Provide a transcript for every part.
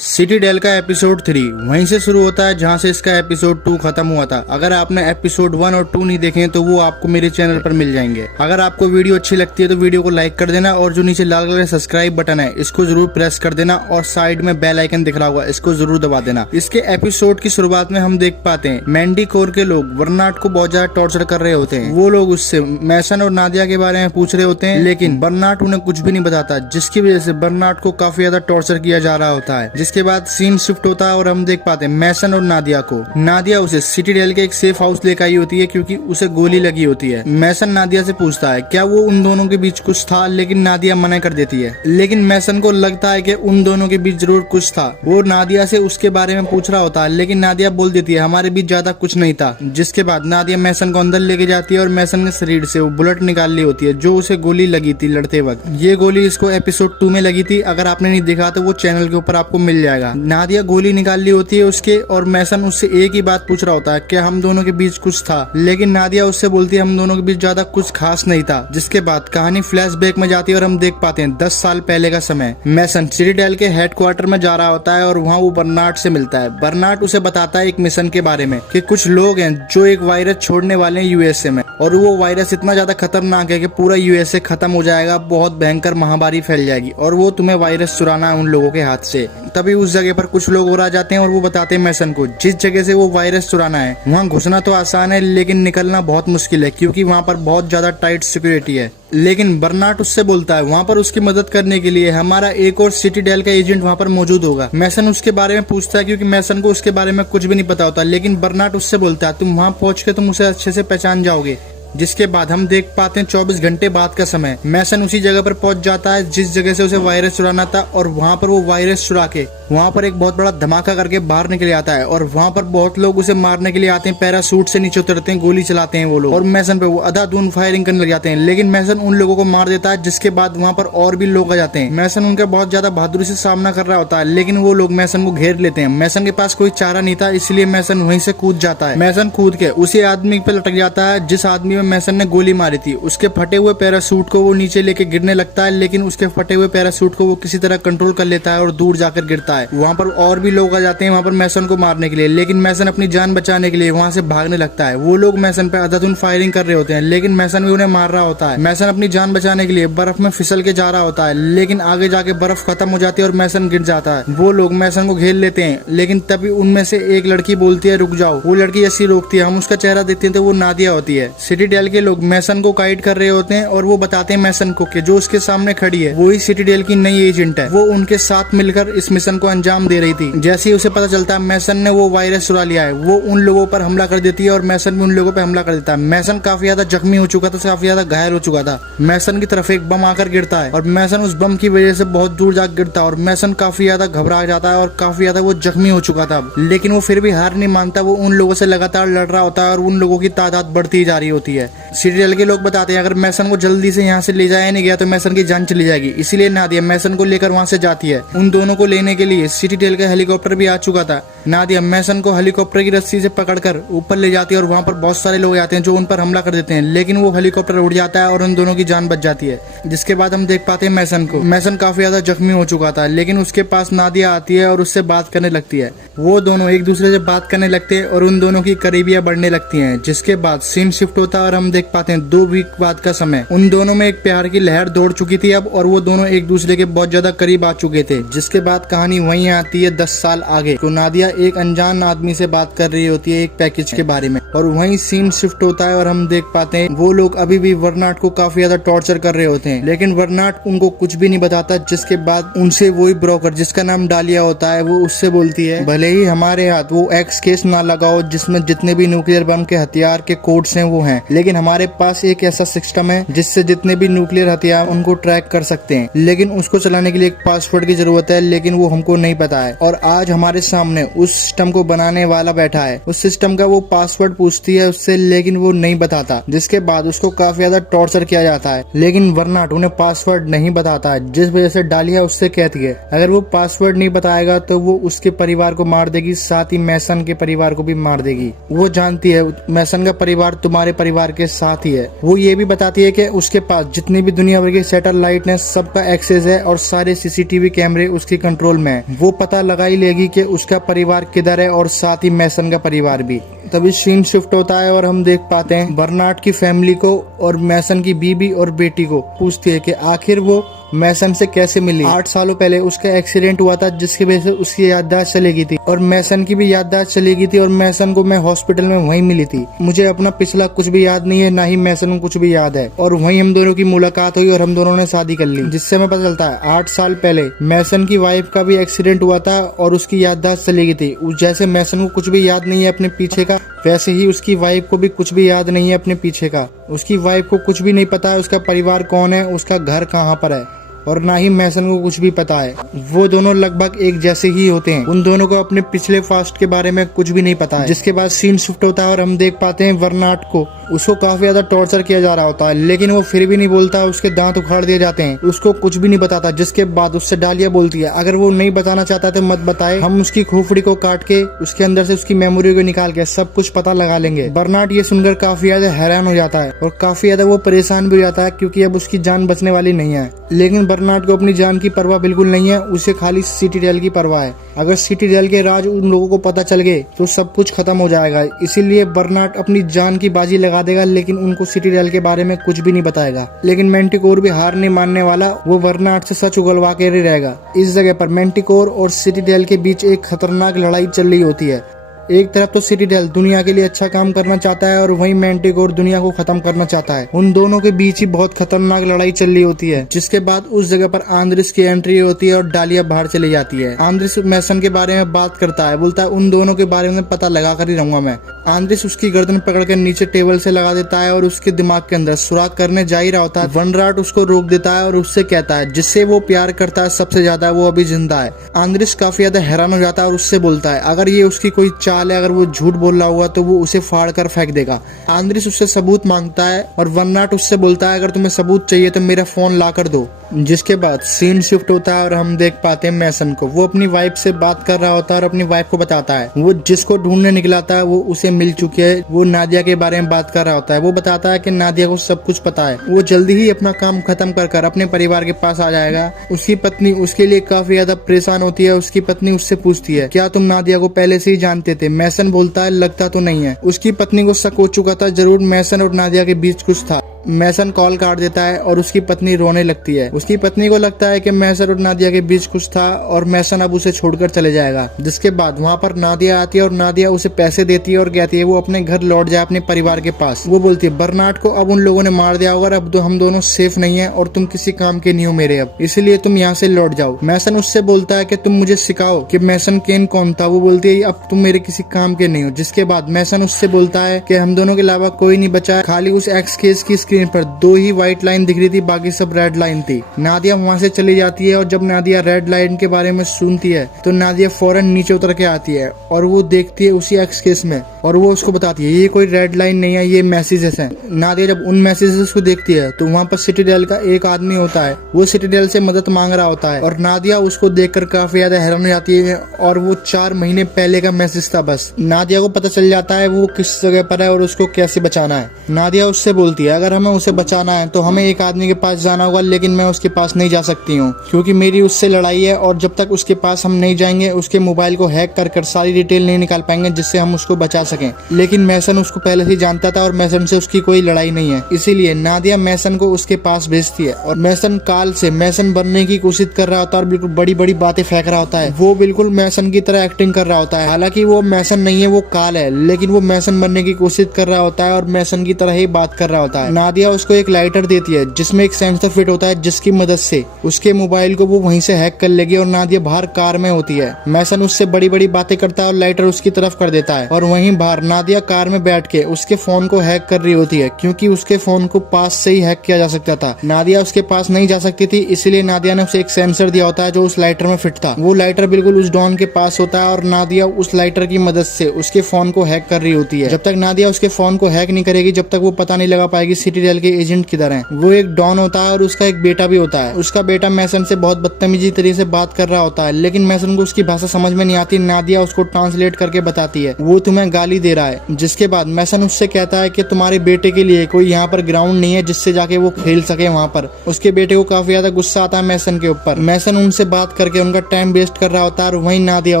City del का episode 3 वहीं से शुरू होता है जहां से इसका एपिसोड 2 खत्म हुआ था। अगर आपने एपिसोड 1 और 2 नहीं देखे तो वो आपको मेरे चैनल पर मिल जाएंगे। अगर आपको वीडियो अच्छी लगती है तो वीडियो को लाइक कर देना और जो नीचे लाल कलर का सब्सक्राइब बटन है इसको जरूर प्रेस कर देना और साइड में बेल आइकन दिख रहा होगा इसको जरूर दबा देना। इसके एपिसोड की शुरुआत में हम देख पाते हैं मैंडी कोर के लोग बर्नार्ड को बहुत ज्यादा टॉर्चर कर रहे होते हैं। वो लोग उससे मैसन और नादिया के बारे में पूछ रहे होते हैं, लेकिन बर्नार्ड उन्हें कुछ भी नहीं बताता, जिसकी वजह से बर्नार्ड को काफी ज्यादा टॉर्चर किया जा रहा होता है। जिसके बाद सीन शिफ्ट होता है और हम देख पाते हैं मैसन और नादिया को। नादिया उसे सिटी डेल के एक सेफ हाउस लेकर आई होती है क्योंकि उसे गोली लगी होती है। मैसन नादिया से पूछता है क्या वो उन दोनों के बीच कुछ था, लेकिन नादिया मना कर देती है। लेकिन मैसन को लगता है कि उन दोनों के बीच जरूर कुछ था। वो नादिया से उसके बारे में पूछ रहा होता है, लेकिन नादिया बोल देती है हमारे बीच ज्यादा कुछ नहीं था। जिसके बाद नादिया मैसन को अंदर लेके जाती है और मैसन के शरीर से वो बुलेट निकाल ली होती है जो उसे गोली लगी थी लड़ते वक्त। ये गोली इसको एपिसोड 2 में लगी थी। अगर आपने नहीं देखा तो वो चैनल के ऊपर आपको मिल जाएगा। नादिया गोली निकाल ली होती है उसके और मैसन उससे एक ही बात पूछ रहा होता है क्या हम दोनों के बीच कुछ था, लेकिन नादिया उससे बोलती है हम दोनों के बीच ज्यादा कुछ खास नहीं था। जिसके बाद कहानी फ्लैशबैक में जाती है और हम देख पाते हैं 10 साल पहले का समय। मैसन सिटी डेल के हेडक्वार्टर में जा रहा होता है और वहाँ वो बर्नार्ड से मिलता है। बर्नार्ड उसे बताता है एक मिशन के बारे में कि कुछ लोग हैं जो एक वायरस छोड़ने वाले हैं यूएसए में, और वो वायरस इतना ज्यादा खतरनाक है कि पूरा यूएसए खत्म हो जाएगा, बहुत भयंकर महामारी फैल जाएगी और वो तुम्हें वायरस चुराना है उन लोगों के हाथ से। तभी उस जगह पर कुछ लोग और आ जाते हैं और वो बताते हैं मैसन को जिस जगह से वो वायरस चुराना है वहाँ घुसना तो आसान है लेकिन निकलना बहुत मुश्किल है क्योंकि वहाँ पर बहुत ज्यादा टाइट सिक्योरिटी है। लेकिन बर्नार्ड उससे बोलता है वहाँ पर उसकी मदद करने के लिए हमारा एक और सिटी डेल का एजेंट वहाँ पर मौजूद होगा। मैसन उसके बारे में पूछता है क्योंकि मैसन को उसके बारे में कुछ भी नहीं पता होता, लेकिन बर्नार्ड उससे बोलता है तुम वहाँ पहुँच के तुम उसे अच्छे से पहचान जाओगे। जिसके बाद हम देख पाते हैं 24 घंटे बाद का समय। मैसन उसी जगह पर पहुंच जाता है जिस जगह से उसे वायरस चुराना था और वहां पर वो वायरस चुरा के वहां पर एक बहुत बड़ा धमाका करके बाहर निकल आता है और वहां पर बहुत लोग उसे मारने के लिए आते हैं। पैरासूट से नीचे उतरते हैं, गोली चलाते हैं वो लोग और मैसन पे वो अंधाधुंध फायरिंग करने लग जाते हैं, लेकिन मैसन उन लोगों को मार देता है। जिसके बाद वहां पर और भी लोग आ जाते हैं। मैसन उनका बहुत ज्यादा बहादुरी से सामना कर रहा होता है, लेकिन वो लोग मैसन को घेर लेते हैं। मैसन के पास कोई चारा नहीं था, इसलिए मैसन वहीं से कूद जाता है। मैसन कूद के उसी आदमी पे लटक जाता है जिस आदमी में मैसन ने गोली मारी थी। उसके फटे हुए पैरासूट को वो नीचे लेके गिरने लगता है, लेकिन उसके फटे हुए पैरासूट को वो किसी तरह कंट्रोल कर लेता है और दूर जाकर गिरता है। वहाँ पर और भी लोग आ जाते हैं वहाँ पर मैसन को मारने के लिए, लेकिन मैसन अपनी जान बचाने के लिए वहाँ से भागने लगता है। वो लोग मैसन पे अंधाधुंध फायरिंग कर रहे होते हैं, लेकिन मैसन भी उन्हें मार रहा होता है। मैसन अपनी जान बचाने के लिए बर्फ में फिसल के जा रहा होता है, लेकिन आगे जाके बर्फ खत्म हो जाती है और मैसन गिर जाता है। वो लोग मैसन को घेर लेते हैं, लेकिन तभी उनमें से एक लड़की बोलती है रुक जाओ। वो लड़की ऐसी रोकती है, हम उसका चेहरा देखते हैं तो वो नादिया होती है। सिटी डेल के लोग मैसन को गाइड कर रहे होते हैं और वो बताते हैं मैसन को कि जो उसके सामने खड़ी है वही सिटी डेल की नई एजेंट है। वो उनके साथ मिलकर इस मिशन को अंजाम दे रही थी। जैसे ही उसे पता चलता है मैसन ने वो वायरस चुरा लिया है, वो उन लोगों पर हमला कर देती है और मैसन भी उन लोगों पर हमला कर देता है। मैसन काफी ज्यादा जख्मी हो चुका था, काफी ज्यादा घायल हो चुका था। मैसन की तरफ एक बम आकर गिरता है और मैसन उस बम की वजह से बहुत दूर जाकर गिरता है और मैसन काफी ज्यादा घबरा जाता है और काफी ज्यादा वो जख्मी हो चुका था। लेकिन वो फिर भी हार नहीं मानता, वो उन लोगों से लगातार लड़ रहा होता है और उन लोगों की तादाद बढ़ती जा रही होती है। सिटी डेल के लोग बताते हैं अगर मैसन को जल्दी से यहाँ से ले जाया नहीं गया तो मैसन की जान चली जाएगी, इसीलिए नादिया मैसन को लेकर वहाँ से जाती है। उन दोनों को लेने के लिए सिटी डेल का हेलीकॉप्टर भी आ चुका था। नादिया मैसन को हेलीकॉप्टर की रस्सी से पकड़कर ऊपर ले जाती है और वहाँ पर बहुत सारे लोग आते हैं जो उन पर हमला कर देते हैं, लेकिन वो हेलीकॉप्टर उड़ जाता है और उन दोनों की जान बच जाती है। जिसके बाद हम देख पाते हैं मैसन को। मैसन काफी ज्यादा जख्मी हो चुका था, लेकिन उसके पास नादिया आती है और उससे बात करने लगती है। वो दोनों एक दूसरे से बात करने लगते हैं और उन दोनों की करीबियां बढ़ने लगती हैं। जिसके बाद सीन शिफ्ट होता है और हम देख पाते हैं 2 वीक बाद का समय। उन दोनों में एक प्यार की लहर दौड़ चुकी थी अब और वो दोनों एक दूसरे के बहुत ज्यादा करीब आ चुके थे। जिसके बाद कहानी वहीं आती है 10 साल आगे। तो नादिया एक अनजान आदमी से बात कर रही होती है एक पैकेज के बारे में और वहीं सीन शिफ्ट होता है और हम देख पाते हैं वो लोग अभी भी बर्नार्ड को काफी ज्यादा टॉर्चर कर रहे होते हैं, लेकिन बर्नार्ड उनको कुछ भी नहीं बताता। जिसके बाद उनसे वही ब्रोकर जिसका नाम डालिया होता है वो उससे बोलती है भले ही हमारे हाथ वो एक्स केस ना लगाओ जिसमें जितने भी न्यूक्लियर बम के हथियार के कोड्स हैं वो हैं, लेकिन हमारे पास एक ऐसा सिस्टम है जिससे जितने भी न्यूक्लियर हथियार उनको ट्रैक कर सकते हैं, लेकिन उसको चलाने के लिए एक पासवर्ड की जरूरत है, लेकिन वो हमको नहीं पता है। और आज हमारे सामने उस सिस्टम को बनाने वाला बैठा है। उस सिस्टम का वो पासवर्ड पूछती है उससे, लेकिन वो नहीं बताता। जिसके बाद उसको काफी ज्यादा टॉर्चर किया जाता है, लेकिन बर्नार्ड उन्हें पासवर्ड नहीं बताता है। जिस वजह से डालिया उससे कहती है अगर वो पासवर्ड नहीं बताएगा तो वो उसके परिवार को मार देगी, साथ ही मैसन के परिवार को भी मार देगी। वो जानती है मैसन का परिवार तुम्हारे परिवार परिवार के साथ ही है। वो ये भी बताती है कि उसके पास जितनी भी दुनिया भर की सैटेलाइट है सबका एक्सेस है और सारे सीसीटीवी कैमरे उसके कंट्रोल में है। वो पता लगा ही लेगी कि उसका परिवार किधर है और साथ ही मैसन का परिवार भी। तभी सीन शिफ्ट होता है और हम देख पाते हैं बर्नार्ड की फैमिली को और मैसन की बीबी और बेटी को पूछती है कि आखिर वो मैसन से कैसे मिली। 8 सालों पहले उसका एक्सीडेंट हुआ था जिसकी वजह से उसकी याददाश्त चली गई थी और मैसन की भी याददाश्त चली गई थी और मैसन को मैं हॉस्पिटल में वहीं मिली थी। मुझे अपना पिछला कुछ भी याद नहीं है, ना ही मैसन को कुछ भी याद है। और वहीं हम दोनों की मुलाकात हुई और हम दोनों ने शादी कर ली, जिससे हमें पता चलता है 8 साल पहले मैसन की वाइफ का भी एक्सीडेंट हुआ था और उसकी याददाश्त चली गई थी। जैसे मैसन को कुछ भी याद नहीं है अपने पीछे का, वैसे ही उसकी वाइफ को भी कुछ भी याद नहीं है अपने पीछे का। उसकी वाइफ को कुछ भी नहीं पता है उसका परिवार कौन है, उसका घर कहाँ पर है, और ना ही मैसन को कुछ भी पता है। वो दोनों लगभग एक जैसे ही होते हैं। उन दोनों को अपने पिछले पास्ट के बारे में कुछ भी नहीं पता है। जिसके बाद सीन शिफ्ट होता है और हम देख पाते हैं बर्नार्ड को, उसको काफी ज्यादा टॉर्चर किया जा रहा होता है, लेकिन वो फिर भी नहीं बोलता। उसके दांत उखाड़ दिए जाते हैं, उसको कुछ भी नहीं बताता। जिसके बाद उससे डालिया बोलती है अगर वो नहीं बताना चाहता तो मत बताए, हम उसकी खोपड़ी को काट के उसके अंदर से उसकी मेमोरी को निकाल के सब कुछ पता लगा लेंगे। बर्नार्ड ये सुनकर काफी ज्यादा हैरान हो जाता है और काफी ज्यादा वो परेशान भी हो जाता है क्योंकि अब उसकी जान बचने वाली नहीं है। लेकिन बर्नार्ड को अपनी जान की परवाह बिल्कुल नहीं है, उसे खाली सिटीडेल की परवाह है। अगर सिटीडेल के राज उन लोगों को पता चल गए तो सब कुछ खत्म हो जाएगा। इसीलिए बर्नार्ड अपनी जान की बाजी लगा देगा, लेकिन उनको सिटीडेल के बारे में कुछ भी नहीं बताएगा। लेकिन मैंटिकोर भी हार नहीं मानने वाला, वो बर्नार्ड से सच उगलवा के ही रहेगा। इस जगह पर मैंटिकोर और सिटीडेल के बीच एक खतरनाक लड़ाई चल रही होती है। एक तरफ तो सिटीडेल दुनिया के लिए अच्छा काम करना चाहता है और वहीं मैंटिकोर दुनिया को खत्म करना चाहता है। उन दोनों के बीच ही बहुत खतरनाक लड़ाई चल रही होती है। जिसके बाद उस जगह पर आंद्रिस की एंट्री होती है और डालिया बाहर चली जाती है। आंद्रिस मैसन के बारे में बात करता है, बोलता है उन दोनों के बारे में पता लगा कर ही रहूंगा मैं। आंद्रिस उसकी गर्दन पकड़ कर नीचे टेबल से लगा देता है और उसके दिमाग के अंदर सुराग करने जा ही रहा होता है। बर्नार्ड उसको रोक देता है और उससे कहता है जिससे वो प्यार करता है सबसे ज्यादा वो अभी जिंदा है। आंद्रिस काफी ज्यादा हैरान हो जाता है और उससे बोलता है अगर ये उसकी कोई चाल है, अगर वो झूठ बोल रहा हुआ तो वो उसे फाड़ कर फेंक देगा। आंद्रिस उससे सबूत मांगता है और बर्नार्ड उससे बोलता है अगर तुम्हें सबूत चाहिए तो मेरा फोन ला कर दो। जिसके बाद सीन शिफ्ट होता है और हम देख पाते हैं मैसन को, वो अपनी वाइफ से बात कर रहा होता है और अपनी वाइफ को बताता है वो जिसको ढूंढने निकला था वो उसे मिल चुकी है। वो नादिया के बारे में बात कर रहा होता है। वो बताता है कि नादिया को सब कुछ पता है, वो जल्दी ही अपना काम खत्म कर अपने परिवार के पास आ जाएगा। उसकी पत्नी उसके लिए काफी ज्यादा परेशान होती है। उसकी पत्नी उससे पूछती है क्या तुम नादिया को पहले से ही जानते थे? मैसन बोलता है लगता तो नहीं है। उसकी पत्नी को शक हो चुका था, जरूर मैसन और नादिया के बीच कुछ था। मैसन कॉल काट देता है और उसकी पत्नी रोने लगती है। उसकी पत्नी को लगता है कि मैसन और नादिया के बीच कुछ था और मैसन अब उसे छोड़कर चले जाएगा। जिसके बाद वहाँ पर नादिया आती है और नादिया उसे पैसे देती है और कहती है वो अपने घर लौट जाए अपने परिवार के पास। वो बोलती है बर्नार्ड को अब उन लोगों ने मार दिया होगा, अब हम दोनों सेफ नहीं है और तुम किसी काम के नहीं हो मेरे अब, इसलिए तुम यहाँ से लौट जाओ। मैसन उससे बोलता है कि तुम मुझे सिखाओ कि मैसन केन कौन था। वो बोलती है अब तुम मेरे किसी काम के नहीं हो। जिसके बाद मैसन उससे बोलता है कि हम दोनों के अलावा कोई नहीं बचा, खाली उस एक्स केस की स्क्रीन पर 2 ही व्हाइट लाइन दिख रही थी, बाकी सब रेड लाइन थी। नादिया वहाँ से चली जाती है और जब नादिया रेड लाइन के बारे में सुनती है तो नादिया फौरन नीचे उतर के आती है और वो देखती है उसी एक्स केस में और वो उसको बताती है ये कोई रेड लाइन नहीं है, ये मैसेजेस हैं। नादिया जब उन मैसेजेस को देखती है तो वहाँ पर सिटीडेल का एक आदमी होता है, वो सिटीडेल से मदद मांग रहा होता है और नादिया उसको देखकर काफी ज्यादा हैरान हो जाती है और वो 4 महीने पहले का मैसेज था। बस नादिया को पता चल जाता है वो किस जगह पर है और उसको कैसे बचाना है। नादिया उससे बोलती है अगर हमें उसे बचाना है तो हमें एक आदमी के पास जाना होगा, लेकिन मैं उसके पास नहीं जा सकती हूँ क्योंकि मेरी उससे लड़ाई है और जब तक उसके पास हम नहीं जाएंगे उसके मोबाइल को हैक कर सारी डिटेल नहीं निकाल पाएंगे जिससे हम उसको बचा सकें। लेकिन मैसन उसको पहले से जानता था और मैसन से उसकी कोई लड़ाई नहीं है, इसीलिए नादिया मैसन को उसके पास भेजती है और मैसन काल से मैसन बनने की कोशिश कर रहा होता है और बिल्कुल बड़ी बड़ी बातें फेंक रहा होता है। वो बिल्कुल मैसन की तरह एक्टिंग कर रहा होता है, हालांकि वो मैसन नहीं है वो काल है, लेकिन वो मैसन बनने की कोशिश कर रहा होता है और मैसन की तरह ही बात कर रहा होता है। नादिया उसको एक लाइटर देती है जिसमें एक सेंसर फिट होता है जिसकी मदद से उसके मोबाइल को वो वहीं से हैक कर लेगी और नादिया बाहर कार में होती है। मैसन उससे बड़ी बड़ी बातें करता है और लाइटर उसकी तरफ कर देता है और वहीं बाहर नादिया कार में बैठ के उसके फोन को हैक कर रही होती है क्योंकि उसके फोन को पास से ही हैक किया जा सकता था। नादिया उसके पास नहीं जा सकती थी, इसलिए नादिया ने उसे एक सेंसर दिया होता है जो उस लाइटर में फिट था। वो लाइटर बिल्कुल उस डॉन के पास होता है और नादिया उस लाइटर की मदद से उसके फोन को हैक कर रही होती है। जब तक नादिया उसके फोन को हैक नहीं करेगी जब तक वो पता नहीं लगा पाएगी सिटी सिटीडेल के एजेंट किधर हैं। वो एक डॉन होता है और उसका एक बेटा भी होता है। उसका बेटा मैसन से बहुत बदतमीजी तरीके से बात कर रहा होता है, लेकिन मैसन को उसकी भाषा समझ में नहीं आती। नादिया उसको ट्रांसलेट करके बताती है वो तुम्हें गाली दे रहा है। जिसके बाद मैसन उससे कहता है कि तुम्हारे बेटे के लिए कोई यहाँ पर ग्राउंड नहीं है जिससे जाके वो खेल सके वहाँ पर। उसके बेटे को काफी ज्यादा गुस्सा आता है मैसन के ऊपर। मैसन उनसे बात करके उनका टाइम वेस्ट कर रहा होता है और वहीं नादिया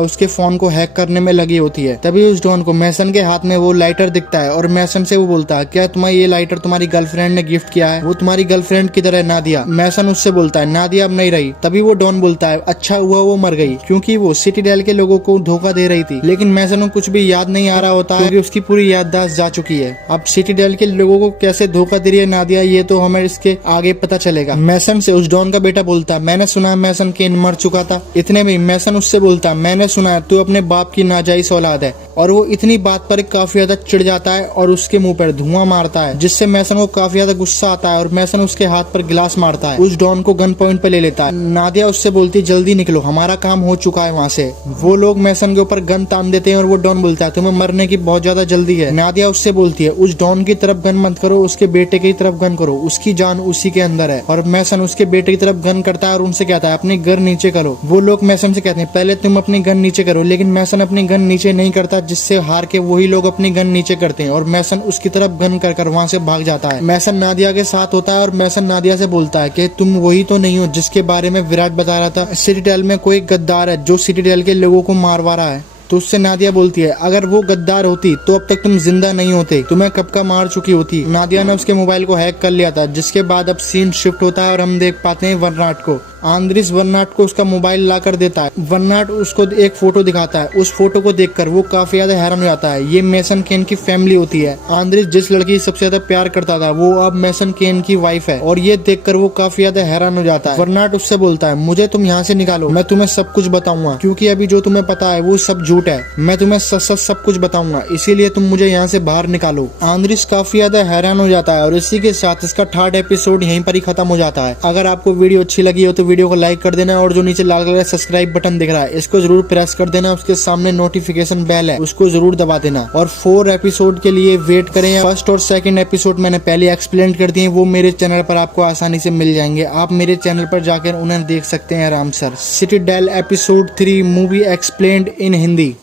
उसके फोन को हैक करने में लगी होती है। तभी उस डॉन को मैसन के हाथ में वो लाइटर दिखता है और मैसन से वो बोलता है क्या तुम्हें ये लाइटर तुम्हारी गर्लफ्रेंड ने गिफ्ट किया है? वो तुम्हारी गर्लफ्रेंड किधर है नादिया? मैसन उससे बोलता है नादिया अब नहीं रही। तभी वो डॉन बोलता है अच्छा हुआ वो मर गई क्योंकि वो सिटीडेल के लोगों को धोखा दे रही थी। लेकिन मैसन को कुछ भी याद नहीं आ रहा होता है क्योंकि उसकी पूरी याददाश्त जा चुकी है। अब सिटीडेल के लोगों को कैसे धोखा दे रही है नादिया ये तो हमें इसके आगे पता चलेगा। मैसन से उस डॉन का बेटा बोलता है मैंने सुना है मैसन केन मर चुका था। इतने में मैसन उससे बोलता है मैंने सुना है तू अपने बाप की नाजायज औलाद है। और वो इतनी बात पर काफी ज्यादा चिढ़ जाता है और उसके मुंह पर धुआं मारता है जिससे मैसन को काफी ज्यादा गुस्सा आता है और मैसन उसके हाथ पर गिलास मारता है। उस डॉन को गन पॉइंट पे ले लेता है। नादिया उससे बोलती जल्दी निकलो हमारा काम हो चुका है वहाँ से। वो लोग मैसन के ऊपर गन तान देते हैं और वो डॉन बोलता है तुम्हें मरने की बहुत ज्यादा जल्दी है। नादिया उससे बोलती है उस डॉन की तरफ गन मत करो, उसके बेटे की तरफ गन करो, उसकी जान उसी के अंदर है। और मैसन उसके बेटे की तरफ गन करता है और उनसे कहता है अपनी गन नीचे करो। वो लोग मैसन से कहते हैं पहले तुम अपनी गन नीचे करो, लेकिन मैसन अपनी गन नीचे नहीं करता जिससे हार के वही लोग अपनी गन नीचे करते हैं और मैसन उसकी तरफ गन कर वहाँ से भाग जाता है। मैसन नादिया के साथ होता है और मैसन नादिया से बोलता है कि तुम वही तो नहीं हो जिसके बारे में विराट बता रहा था, सिटीडेल में कोई गद्दार है जो सिटीडेल के लोगों को मारवा रहा है। तो उससे नादिया बोलती है अगर वो गद्दार होती तो अब तक तुम जिंदा नहीं होते, तुम्हें कब का मार चुकी होती। नादिया ने उसके मोबाइल को हैक कर लिया था जिसके बाद अब सीन शिफ्ट होता है और हम देख पाते हैं वर्नाट को। आंद्रिस वर्नाट को उसका मोबाइल ला कर देता है। वर्नाट उसको एक फोटो दिखाता है। उस फोटो को देखकर वो काफी ज्यादा हैरान हो जाता है। ये मैसन केन की फैमिली होती है। आंद्रिस जिस लड़की सबसे ज्यादा प्यार करता था वो अब मैसन केन की वाइफ है और ये देखकर वो काफी ज्यादा हैरान हो जाता है। वर्नाट उससे बोलता है मुझे तुम यहाँ से निकालो, मैं तुम्हें सब कुछ बताऊंगा क्योंकि अभी जो तुम्हें पता है वो सब झूठ है। मैं तुम्हें सच सच सब कुछ बताऊंगा, इसीलिए तुम मुझे यहाँ से बाहर निकालो। आंद्रिस काफी ज्यादा हैरान हो जाता है और इसी के साथ इसका 3rd एपिसोड यहीं पर ही खत्म हो जाता है। अगर आपको वीडियो अच्छी लगी हो तो वीडियो को लाइक कर देना और जो नीचे लाल कलर का सब्सक्राइब बटन दिख रहा है इसको जरूर प्रेस कर देना। उसके सामने नोटिफिकेशन बेल है उसको जरूर दबा देना और 4 एपिसोड के लिए वेट करें। 1st और 2nd एपिसोड मैंने पहले एक्सप्लेन कर दिए, वो मेरे चैनल पर आपको आसानी से मिल जाएंगे। आप मेरे चैनल पर जाकर उन्हें देख सकते हैं आराम से। Citadel episode 3 movie explained in Hindi.